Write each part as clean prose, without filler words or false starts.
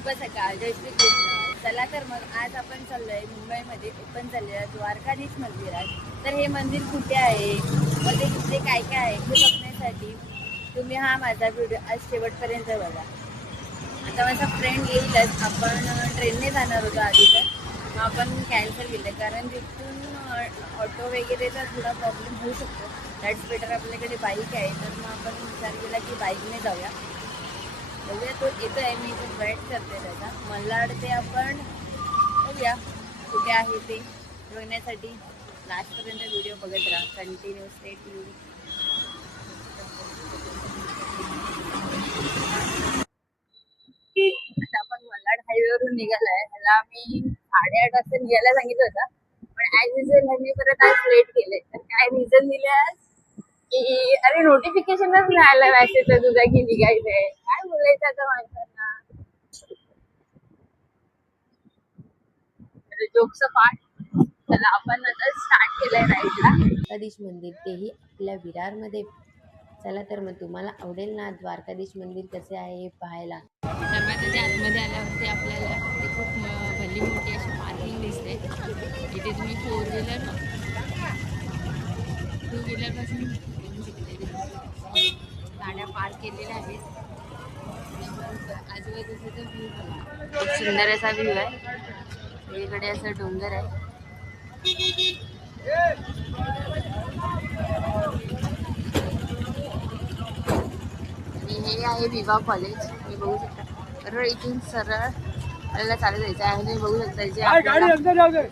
शुभ सकाळ, जय श्री कृष्ण. चला तर मग आज आपण चाललोय मुंबईमध्ये ओपन झालेल्या द्वारकाधीश मंदिरात. तर हे मंदिर कुठे आहे, मध्ये कुठे काय काय आहे हे बघण्यासाठी तुम्ही हा माझा व्हिडिओ आज शेवटपर्यंत बघा. आता माझा फ्रेंड येईलच, आपण ट्रेनने जाणार होतो आधी, तर मग आपण कॅन्सल केलं कारण तिथून ऑटो वगैरेचा थोडा प्रॉब्लेम होऊ शकतो. दॅट्स बेटर आपल्याकडे बाईक आहे, तर मग आपण विचार केला की बाईकने जाऊया. बघूया तो येतो आहे, मी इथे वेट करते त्याचा. मला वाटते आपण बघूया कुठे आहे ते बघण्यासाठी लास्टपर्यंत व्हिडिओ बघत राहा. Continue stay tune. आता आपण मल्हार हायवेवरून निघालाय. ह्याला मी 8:30 वाजता निघायला सांगितलं होतं, पण ऍज युजल ह्यांनी परत आज लेट केले. तर काय रिझन दिले आज की अरे नोटिफिकेशनच नाही आलं मॅसेज तुझा की निघायचंय. काय बोलायचं आता माणसांना, जोकचं पाठ. चला आपण आता स्टार्ट केलंय राईडला. द्वारकाधीश मंदिर, तेही आपल्या विरारमध्ये. चला तर मग तुम्हाला आवडेल ना द्वारकाधीश मंदिर कसे आहे हे पाहायला. सर्वात आधी आतमध्ये आल्यावरती आपल्याला ते खूप भली मोठी अशी पार्किंग दिसते. इथे तुम्ही 4 व्हीलर 2 व्हीलर पासून येऊ शकते. गाड्या पार्क केलेल्या आहेत. आजूबाजूचा जो व्ह्यू बघा, खूप सुंदर असा व्ह्यू आहे. सगळीकडे असं डोंगर आहे. आणि हे आहे विवा कॉलेज. तुम्ही बघू शकता. बरोबर इथून सरळ आपल्याला चालत जायचं आहे. तुम्ही बघू शकता जे आपल्याला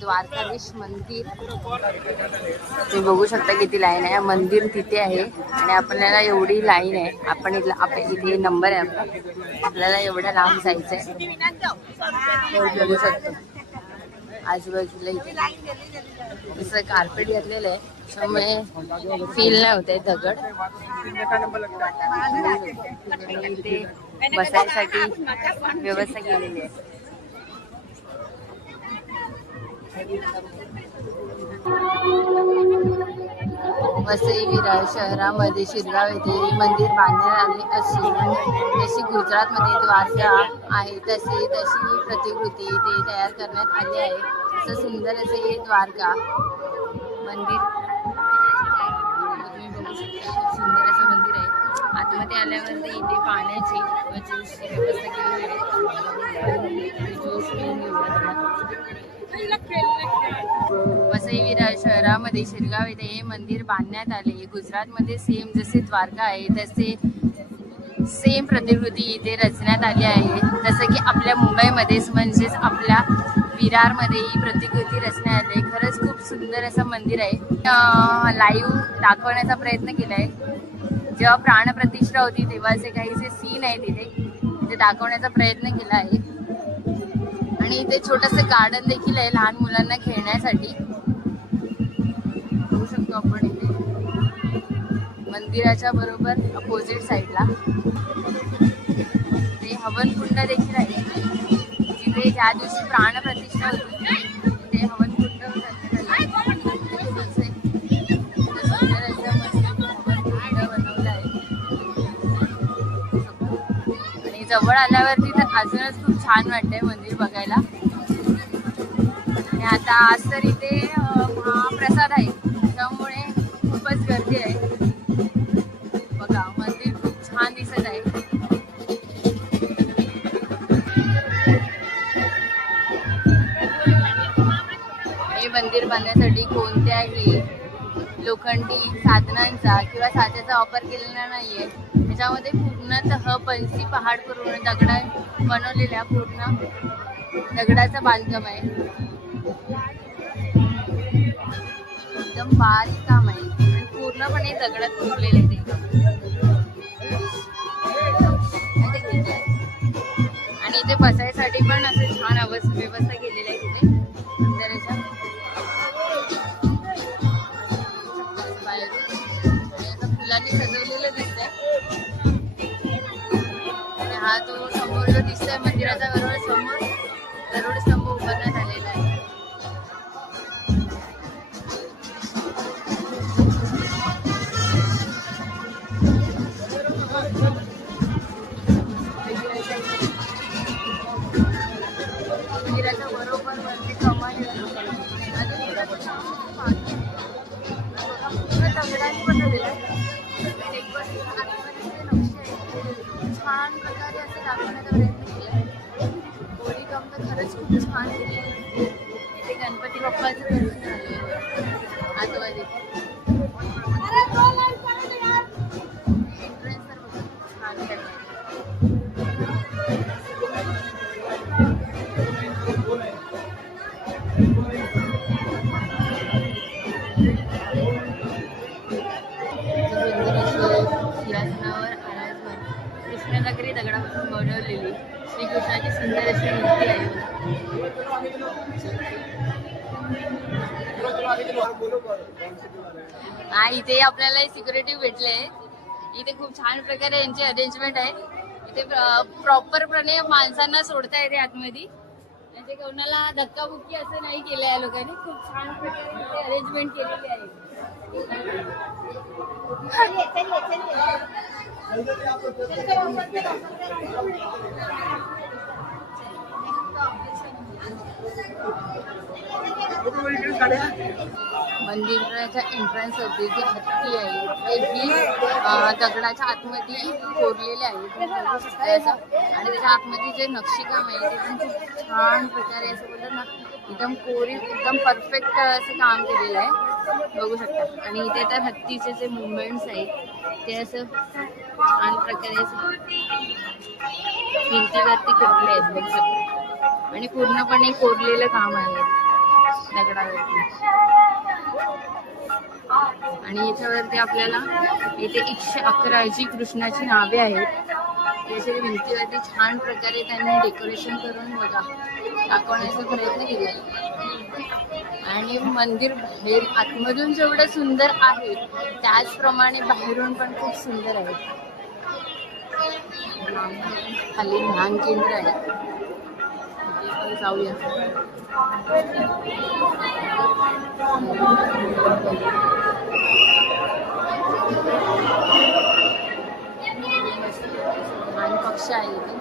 द्वारकाधीश मंदिर, तुम्ही बघू शकता किती लाईन आहे. मंदिर तिथे आहे आणि आपल्याला एवढी लाईन आहे. आपण इथे नंबर आहे आपला, आपल्याला एवढ्या लांब जायचं आहे. बघू शकतो आजूबाजूला इथे जसं कार्पेट घातलेलं आहे, त्यामुळे फील नाही होत आहे दगड. इथे बसायसाठी व्यवस्था केलेली आहे. वसई विरार शहरामध्ये शिरगाव येथे हे मंदिर बांधण्यात आले असून जशी गुजरातमध्ये द्वारका आहे तशी प्रतिकृती इथे तयार करण्यात आली आहे. असं सुंदर असे हे द्वारका मंदिर तुम्ही बघू शकता. खूप सुंदर असं मंदिर आहे. आतमध्ये आल्यावरती इथे पाण्याची व ज्यूसची व्यवस्था केलेली आहे. ज्यूस पिऊन घेऊया. वसई विरार शहरामध्ये शिरगाव येथे हे मंदिर बांधण्यात आले. गुजरातमध्ये सेम जसे द्वारका आहे तसे सेम प्रतिकृती इथे रचण्यात आली आहे. जसं की आपल्या मुंबईमध्येच म्हणजेच आपल्या विरारमध्ये ही प्रतिकृती रचण्यात आली. खरंच खूप सुंदर असं मंदिर आहे. लाईव्ह दाखवण्याचा प्रयत्न केला आहे. जेव्हा प्राणप्रतिष्ठा होती तेव्हाचे काहीसे सीन आहे तिथे ते दाखवण्याचा प्रयत्न केला आहे. आणि इथे छोटंसं गार्डन देखील आहे लहान मुलांना खेळण्यासाठी. बघू शकतो आपण इथे मंदिराच्या बरोबर अपोजिट साईडला ते हवनकुंड देखील आहे. जिथे ज्या दिवशी प्राणप्रतिष्ठा होती तिथे हवनकुंड बनवलं आहे. आणि जवळ आल्यावरती तर अजूनच खूप छान वाटतंय मंदिर बघायला. आणि आता आज तर इथे महाप्रसाद आहे, त्यामुळे खूपच गर्दी आहे. बघा मंदिर खूप छान दिसत आहे. हे मंदिर बांधण्यासाठी कोणत्याही लोखंडी साधनांचा किंवा साच्याचा वापर केलेला नाहीये. त्याच्यामध्ये पूर्णतः पंची पहाड करून दगडा बनवलेल्या पूर्ण दगडाचं बांधकाम आहे. एकदम बारीक काम आहे आणि पूर्णपणे दगडात कोरलेले ते काम. आणि इथे बसायसाठी पण असे छान व्यवस्था केलेली आहे तिथे सुंदर अशा. फुलांनी सजवलेलं दिसतंय. आणि हा तो समोर जो दिसतोय मंदिराचा बरोबर समोर गरुड स्तंभ उभारण्यात आलेला आहे. ठेवलेला आहे. डेकोरेशन आतमध्ये नक्षी आहे छान प्रकारे असं दाखवण्याचा प्रयत्न केला. कोरीव काम तर खरंच खूप छान केली आहे. इथे गणपती बाप्पाचं दर्शन झालं आतमध्ये. एंट्रन्स तर बघा छान केलं. सिंहासनावर आराजमान कृष्णनगरी दगडापासून बनवलेली श्रीकृष्णाची सुंदर अशी मूर्ती आहे. इथे आपल्याला सिक्युरिटी भेटले. इथे खूप छान प्रकारे यांची अरेंजमेंट आहे. इथे प्रॉपरपणे माणसांना सोडता येते आतमध्ये. म्हणजे कोणाला धक्काबुक्की असं नाही केलं या लोकांनी. खूप छान प्रकारे अरेंजमेंट केलेली आहे. मंदिराच्या एंट्रन्स होती जी हत्ती आहे ते ही दगडाच्या आतमध्ये कोरलेले आहे असं. आणि त्याच्या आतमध्ये जे नक्षीकाम आहे ते पण खूप छान प्रकारे असं बोलतात ना एकदम कोरीव एकदम परफेक्ट असं काम केलेलं आहे बघू शकता. आणि इथे तर हत्तीचे जे मुवमेंट्स आहेत ते असं छान प्रकारे असं भिंतीवरती कोरले आहेत बघू शकता. आणि पूर्णपणे कोरलेलं काम आहे दगडावरती. आणि याच्यावरती आपल्याला इथे 111 जी कृष्णाची नावे आहेत त्याच्या भिंतीवरती छान प्रकारे त्यांनी डेकोरेशन करून बघा दाखवण्याचा प्रयत्न केलाय. आणि मंदिर बाहेर आतमधून जेवढं सुंदर आहे त्याचप्रमाणे बाहेरून पण खूप सुंदर आहे. खाली ध्यान केंद्र आहे तिथे जाऊया. ध्यान कक्ष आहे इथे.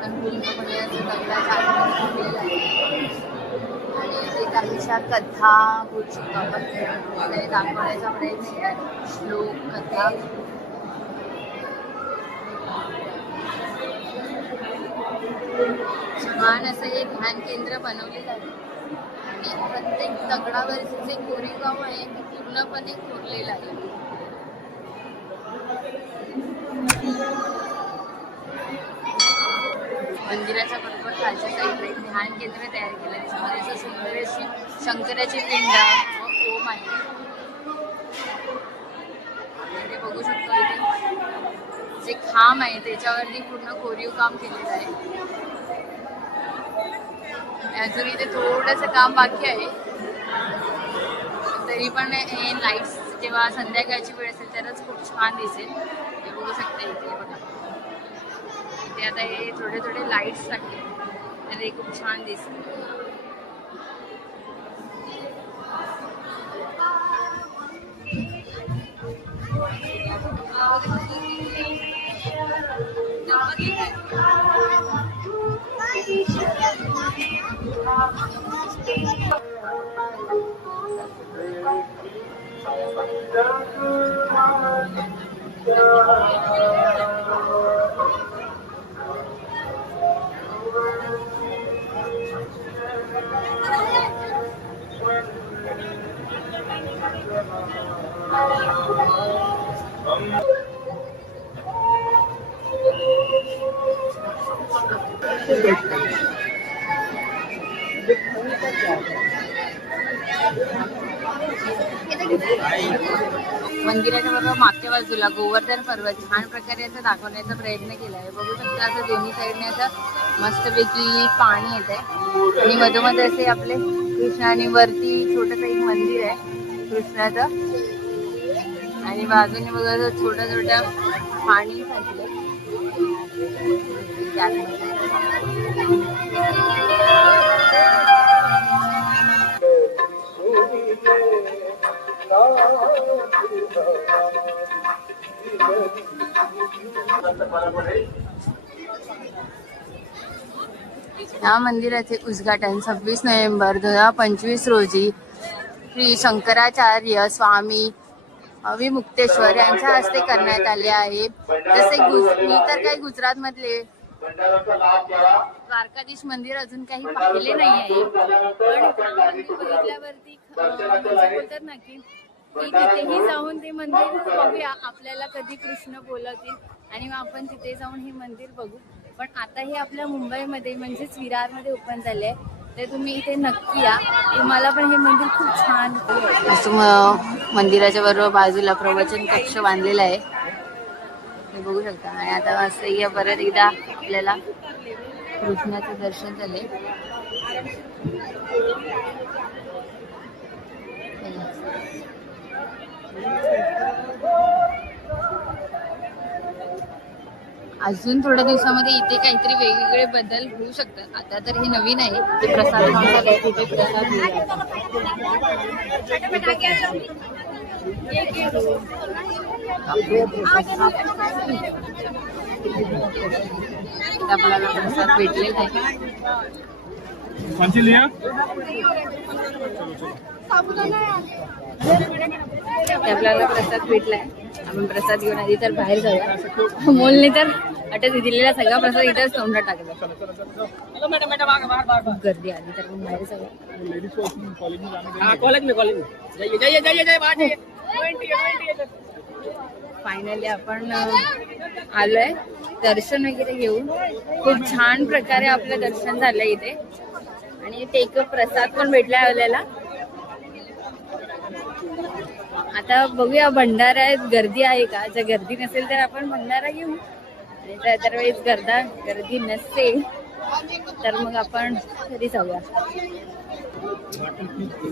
पण पूर्णपणे असं दगडाच्या आतमध्ये केलेलं आहे. आणि इथे काहीशा कथा बोलू शकतो आपण ते दाखवण्याचा प्रयत्न केला. श्लोक कथा छान असं हे ध्यान केंद्र बनवलेलं आहे. आणि प्रत्येक दगडावरचे जे कोरीवकाम आहे ते पूर्णपणे कोरलेलं आहे. मंदिराच्या बरोबर खालच्या साईडला एक ध्यान केंद्र तयार केलं. त्याच्यामध्ये असं सुंदर अशी शंकराची पिंड व ओम आहे. इथे बघू शकतो इथे जे खांब आहे त्याच्यावरती पूर्ण कोरीव काम केलेलं आहे. अजून इथे थोडंसं काम बाकी आहे. तरी पण हे लाईट्स जेव्हा संध्याकाळची वेळ असेल तरच खूप छान दिसेल. हे बघू शकता इथे बघा. इथे आता हे थोडे थोडे लाईट्स टाकले तर हे खूप छान दिसेल. मंदिराच्या बरोबर मागच्या बाजूला गोवर्धन पर्वत छान प्रकारे असं दाखवण्याचा प्रयत्न केला आहे. बघू शकता असं दोन्ही साईडने असं मस्तपैकी पाणी येत आहे. आणि मधोमध असे आपले कृष्ण आणि वरती छोटंसं एक मंदिर आहे कृष्णाचं. आणि बाजूने बघा छोट्या छोट्या पाणी साचले. या मंदिराचे उद्घाटन 26 नोव्हेंबर 2025 रोजी श्री शंकराचार्य स्वामी अविमुक्तेश्वर यांच्या हस्ते करण्यात आले आहे. जसे मी तर काही गुजरात मधले द्वारकाधीश मंदिर अजून काही पाहिले नाही आहे, पण मंदिर बघितल्यावरती म्हणजे बोलतात ना की तिथेही जाऊन ते मंदिर बघूया. आपल्याला कधी कृष्ण बोलवतील आणि मग आपण तिथे जाऊन हे मंदिर बघू. पण आता हे आपल्या मुंबईमध्ये म्हणजेच विरारमध्ये ओपन झाले आहे, तर तुम्ही इथे नक्की या. तुम्हाला पण हे मंदिर खूप छान मंदिराच्या बरोबर बाजूला प्रवचन कक्ष बांधलेला आहे, हे बघू शकता. आणि आता असं परत एकदा आपल्याला कृष्णाचं दर्शन झाले. अजून थोड्या दिवसामध्ये इथे काहीतरी वेगवेगळे बदल होऊ शकतात. आता तर हे नवीन आहे, ते प्रसाद खाण्यासाठी तिथे प्रसाद आपल्याला प्रसाद भेटलेला आहे. आपल्याला प्रसाद भेटलाय. आपण प्रसाद घेऊन आधी तर बाहेर जाऊया. मोलने तर अटक दिलेला सगळा प्रसाद इथेच तोंडात टाकला. गर्दी आली तर आपण बाहेर जाऊया. फायनली आपण आलोय दर्शन वगैरे घेऊन. खूप छान प्रकारे आपलं दर्शन झालंय इथे आणि टेक प्रसाद पण भेटलाय आपल्याला. आता बघूया भंडाऱ्यात गर्दी आहे का. जर गर्दी नसेल तर आपण भंडारा घेऊ, आणि जर अदरवाईज गर्दी नसेल तर मग आपण घरी जाऊया.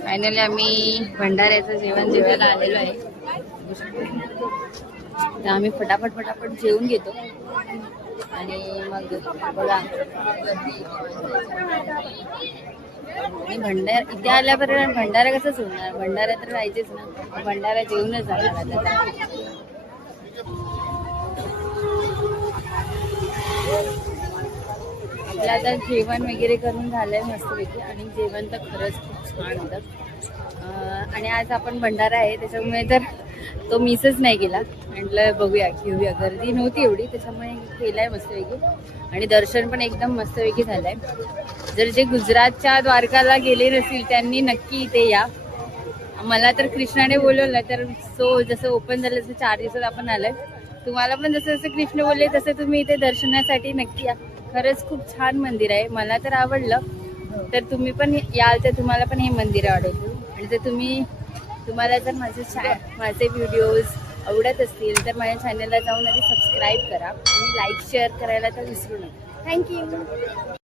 फायनली आम्ही भंडाऱ्याचं जेवण जेवायला आलेलो आहे. तर आम्ही फटाफट जेवून घेतो आणि मग बघा गर्दी. आणि भंडारा इथे आल्यापर्यंत भंडारा कसं सोडणार. भंडारा तर राहायचेच ना, भंडारा जेवूनच जाणार. आपलं आता जेवण वगैरे करून झालंय मस्तपैकी, आणि जेवण तर खरंच खूप छान होतं. आणि आज आपण भंडारा आहे त्याच्यामुळे तर तो मिसच नाही केला. म्हटलं बघूया घेऊया. गर्दी नव्हती एवढी त्याच्यामुळे केलाय मस्तपैकी, आणि दर्शन पण एकदम मस्तपैकी झालंय. जर जे गुजरातच्या द्वारकाला गेले नसतील त्यांनी नक्की इथे या. मला तर कृष्णाने बोलवलं, तर जसं ओपन झालं तसं 4 दिवसात आपण आलोय. तुम्हाला पण जसं जसं कृष्ण बोलले तसं तुम्ही इथे दर्शनासाठी नक्की या. खरंच खूप छान मंदिर आहे, मला तर आवडलं. तर तुम्ही पण याल तर तुम्हाला पण हे मंदिर आवडेल. आणि जर तुम्हाला जर माझे व्हिडिओज आवडत असतील तर माझ्या चॅनलला जाऊन आधी सबस्क्राईब करा आणि लाईक शेअर करायला तर विसरू नका. थँक्यू.